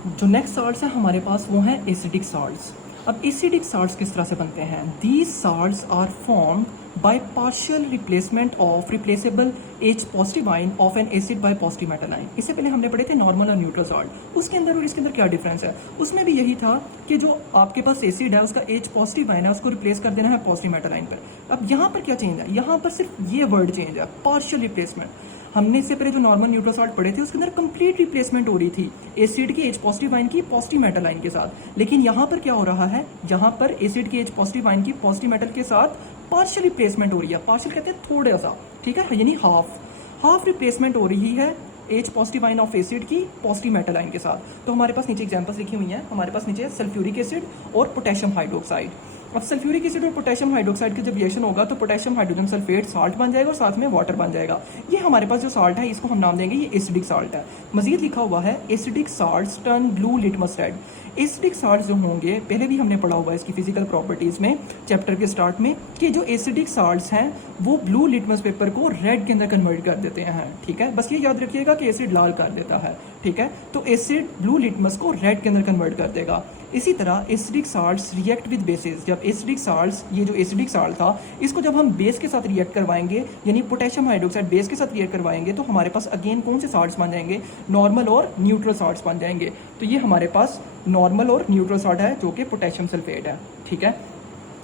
जो next salts हैं हमारे पास वो हैं एसिडिक साल्ट्स। अब एसिडिक साल्ट्स किस तरह से बनते हैं? These salts are form by partial replacement of replaceable H positive ion of an acid by positive metal ion. इससे पहले हमने पढ़े थे नॉर्मल और न्यूट्रल साल्ट, उसके अंदर और इसके अंदर क्या डिफरेंस है? उसमें भी यही था कि जो आपके पास एसिड है उसका H पॉजिटिव आयन है, उसको रिप्लेस कर देना है पॉजिटिव मेटल आयन पर। अब यहाँ पर क्या चेंज है? यहाँ पर सिर्फ ये वर्ड चेंज है, पार्शियल रिप्लेसमेंट। हमने इससे पहले जो नॉर्मल न्यूट्रल साल्ट पढ़े थे उसके अंदर कंप्लीट रिप्लेसमेंट हो रही थी एसिड की H पॉजिटिव आयन की पॉजिटिव मेटल आयन के साथ, लेकिन यहाँ पर क्या हो रहा है? यहाँ पर एसिड की H पॉजिटिव आयन की पॉजिटिव मेटल के साथ पार्शियल रिप्लेसमेंट हो रही है। पार्शियल कहते हैं थोड़ा सा, ठीक है, यानी हाफ रिप्लेसमेंट हो रही है H positive ion of acid की पॉजिटिव मेटल आयन के साथ। तो हमारे पास नीचे एग्जांपल्स लिखी हुई हैं। हमारे पास नीचे सल्फ्यूरिक एसिड और पोटेशियम हाइड्रोक्साइड। अब सल्फ्यूरिक एसिड और पोटेशियम हाइड्रोक्साइड का जब रिएक्शन होगा तो पोटेशियम हाइड्रोजन सल्फेट साल्ट बन जाएगा और साथ में वाटर बन जाएगा। ये हमारे पास जो साल्ट है इसको हम नाम देंगे ये एसिडिक साल्ट है। मजीद लिखा हुआ है acidic salts turn blue litmus red. Acidic salt जो होंगे पहले भी हमने पढ़ा हुआ है इसकी फिजिकल प्रॉपर्टीज में चैप्टर के स्टार्ट में कि जो एसिडिक साल्ट्स हैं वो ब्लू लिटमस पेपर को रेड के अंदर कन्वर्ट कर देते हैं, ठीक है। बस ये याद रखिएगा कि एसिड लाल कर देता है, ठीक है। तो एसिड ब्लू लिटमस को रेड के अंदर कन्वर्ट कर देगा। इसी तरह acidic salts react with basis. जब एसिडिक साल्ट्स, ये जो एसिडिक साल्ट था इसको जब हम बेस के साथ रिएक्ट करवाएंगे यानी पोटेशियम हाइड्रोक्साइड बेस के साथ रिएक्ट करवाएंगे तो हमारे पास अगेन कौन से साल्ट्स बन जाएंगे? नॉर्मल और न्यूट्रल साल्ट्स बन जाएंगे। तो ये हमारे पास नॉर्मल और न्यूट्रल साल्ट है जो कि पोटेशियम सल्फेट है, ठीक है।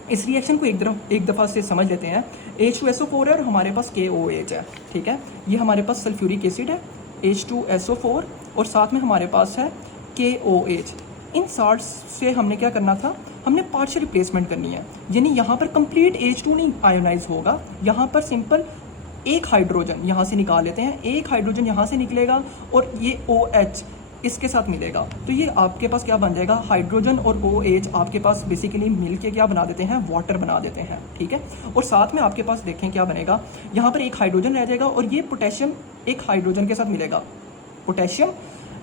इस रिएक्शन को एक दफ़ा से समझ लेते हैं। H2SO4 है और हमारे पास KOH है, ठीक है। ये हमारे पास सल्फ्यूरिक एसिड है H2SO4 और साथ में हमारे पास है KOH। इन साल्ट्स से हमने क्या करना था? हमने पार्शियल रिप्लेसमेंट करनी है, यानी यहाँ पर कंप्लीट H2 नहीं आयोनाइज होगा, यहाँ पर सिंपल एक हाइड्रोजन यहाँ से निकाल लेते हैं, एक हाइड्रोजन यहाँ से निकलेगा और ये OH इसके साथ मिलेगा। तो ये आपके पास क्या बन जाएगा? हाइड्रोजन और OH आपके पास बेसिकली मिल के क्या बना देते हैं? वाटर बना देते हैं, ठीक है। और साथ में आपके पास देखें क्या बनेगा, यहाँ पर एक हाइड्रोजन रह जाएगा और ये पोटेशियम एक हाइड्रोजन के साथ मिलेगा। पोटेशियम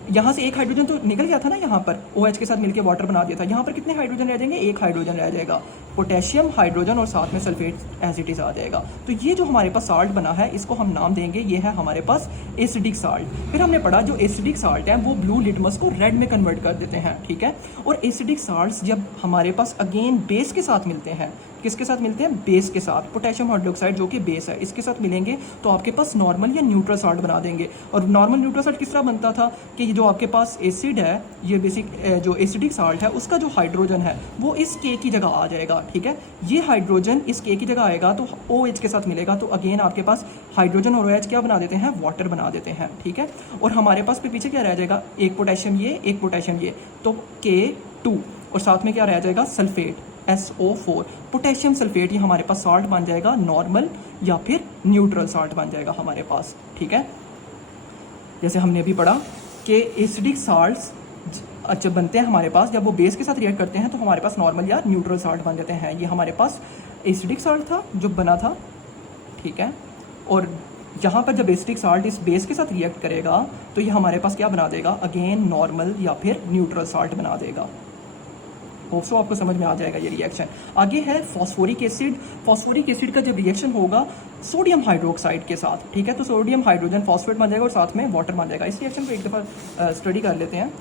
यहाँ से एक हाइड्रोजन तो निकल गया था ना, यहाँ पर OH के साथ मिलकर वाटर बना दिया था। यहाँ पर कितने हाइड्रोजन रह जाएंगे? एक हाइड्रोजन रह जाएगा, पोटेशियम हाइड्रोजन और साथ में सल्फेट एज इट इज आ जाएगा। तो ये जो हमारे पास साल्ट बना है इसको हम नाम देंगे, ये है हमारे पास एसिडिक साल्ट। फिर हमने पढ़ा जो एसिडिक साल्ट है वो ब्लू लिटमस को रेड में कन्वर्ट कर देते हैं, ठीक है। और एसिडिक साल्ट्स जब हमारे पास अगेन बेस के साथ मिलते हैं, किसके साथ मिलते हैं? बेस के साथ। पोटेशियम हाइड्रोक्साइड जो कि बेस है इसके साथ मिलेंगे तो आपके पास नॉर्मल या न्यूट्रल साल्ट बना देंगे। और नॉर्मल न्यूट्रल साल्ट किस तरह बनता था कि जो आपके पास एसिड है, ये बेसिक जो एसिडिक साल्ट है उसका जो हाइड्रोजन है वो इस K की जगह आ जाएगा, ठीक है। ये हाइड्रोजन इस K की जगह आएगा तो OH के साथ मिलेगा तो अगेन आपके पास हाइड्रोजन और OH क्या बना देते हैं? वाटर बना देते हैं, ठीक है। और हमारे पास फिर पीछे क्या रह जाएगा? एक पोटेशियम ये, एक पोटेशियम ये, तो K2 और साथ में क्या रह जाएगा? Sulphate SO4। पोटेशियम सल्फेट ये हमारे पास साल्ट बन जाएगा, नॉर्मल या फिर न्यूट्रल साल्ट बन जाएगा हमारे पास, ठीक है। जैसे हमने अभी पढ़ा कि एसिडिक साल्ट्स जब बनते हैं हमारे पास, जब वो बेस के साथ रिएक्ट करते हैं तो हमारे पास नॉर्मल या न्यूट्रल साल्ट बन जाते हैं। ये हमारे पास एसिडिक साल्ट था जो बना था, ठीक है। और यहाँ पर जब एसिडिक साल्ट इस बेस के साथ रिएक्ट करेगा तो ये हमारे पास क्या बना देगा? अगेन नॉर्मल या फिर न्यूट्रल साल्ट बना देगा। होप्सो आपको समझ में आ जाएगा ये रिएक्शन। आगे है फॉस्फोरिक एसिड। फॉस्फोरिक एसिड का जब रिएक्शन होगा सोडियम हाइड्रोक्साइड के साथ, ठीक है, तो सोडियम हाइड्रोजन फॉस्फेट बन जाएगा और साथ में वाटर बन जाएगा। इस रिएक्शन को एक दफ़ा स्टडी कर लेते हैं।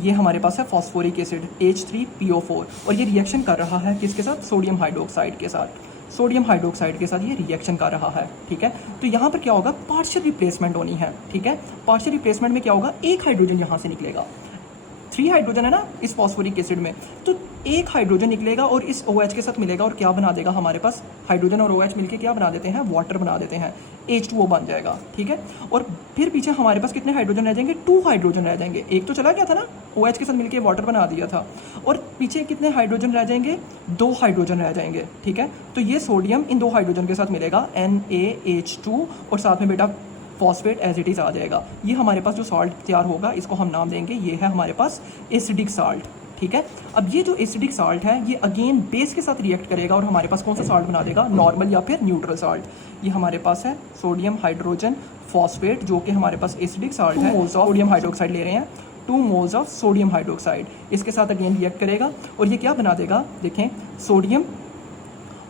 ये हमारे पास है फॉस्फोरिक एसिड H3PO4 और ये रिएक्शन कर रहा है किसके साथ? सोडियम हाइड्रोक्साइड के साथ। सोडियम हाइड्रोक्साइड के साथ ये रिएक्शन कर रहा है, ठीक है। तो यहाँ पर क्या होगा? पार्शियल रिप्लेसमेंट होनी है, ठीक है। पार्शियल रिप्लेसमेंट में क्या होगा? एक हाइड्रोजन यहाँ से निकलेगा, 3 हाइड्रोजन है ना इस फॉस्फोरिक एसिड में, तो एक हाइड्रोजन निकलेगा और इस OH के साथ मिलेगा और क्या बना देगा? हमारे पास हाइड्रोजन और OH मिलके क्या बना देते हैं? वाटर बना देते हैं, H2O बन जाएगा, ठीक है। और फिर पीछे हमारे पास कितने हाइड्रोजन रह जाएंगे? 2 हाइड्रोजन रह जाएंगे। एक तो चला गया था ना, OH के साथ मिलके वाटर बना दिया था, और पीछे कितने हाइड्रोजन रह जाएंगे? 2 हाइड्रोजन रह जाएंगे, ठीक है। तो ये सोडियम इन 2 हाइड्रोजन के साथ मिलेगा NaH2 और साथ में बेटा फॉस्फेट एज इट इज़ आ जाएगा। ये हमारे पास जो साल्ट तैयार होगा इसको हम नाम देंगे, ये है हमारे पास एसिडिक साल्ट, ठीक है। अब ये जो एसिडिक साल्ट है ये अगेन बेस के साथ रिएक्ट करेगा और हमारे पास कौन सा साल्ट बना देगा? नॉर्मल या फिर न्यूट्रल साल्ट। ये हमारे पास है सोडियम हाइड्रोजन फॉस्फेट जो कि हमारे पास एसिडिक साल्ट है। मोल्स ऑफ सोडियम हाइड्रोक्साइड ले रहे हैं, 2 मोल्स ऑफ सोडियम हाइड्रोक्साइड इसके साथ अगेन रिएक्ट करेगा और ये क्या बना देगा? देखें, सोडियम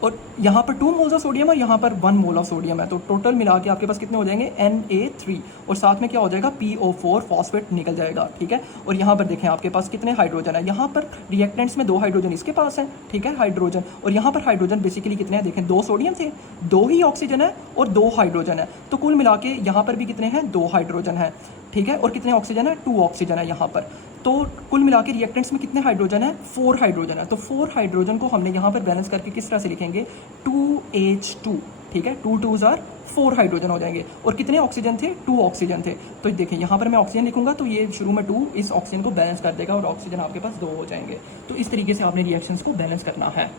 और यहाँ पर 2 मोल्स ऑफ सोडियम और यहाँ पर 1 मोल ऑफ सोडियम है, तो टोटल मिला के आपके पास कितने हो जाएंगे Na3, और साथ में क्या हो जाएगा PO4 फॉस्फेट निकल जाएगा, ठीक है। और यहाँ पर देखें आपके पास कितने हाइड्रोजन है, यहाँ पर रिएक्टेंट्स में 2 हाइड्रोजन इसके पास है, ठीक है, हाइड्रोजन, और यहाँ पर हाइड्रोजन बेसिकली कितने हैं देखें, 2 सोडियम थे, 2 ही ऑक्सीजन है और 2 हाइड्रोजन है, तो कुल मिला के यहाँ पर भी कितने हैं, 2 हाइड्रोजन है, ठीक है, और कितने ऑक्सीजन है, 2 ऑक्सीजन है यहाँ पर। तो कुल मिला के रिएक्टेंट्स में कितने हाइड्रोजन है, 4 हाइड्रोजन है, तो 4 हाइड्रोजन को हमने यहाँ पर बैलेंस करके किस तरह से लिखेंगे, 2H2, ठीक है, 2 2s आर 4 हाइड्रोजन हो जाएंगे, और कितने ऑक्सीजन थे, 2 ऑक्सीजन थे। तो देखें यहाँ पर मैं ऑक्सीजन लिखूंगा तो ये शुरू में 2 इस ऑक्सीजन को बैलेंस कर देगा और ऑक्सीजन आपके पास 2 हो जाएंगे। तो इस तरीके से आपने रिएक्शंस को बैलेंस करना है।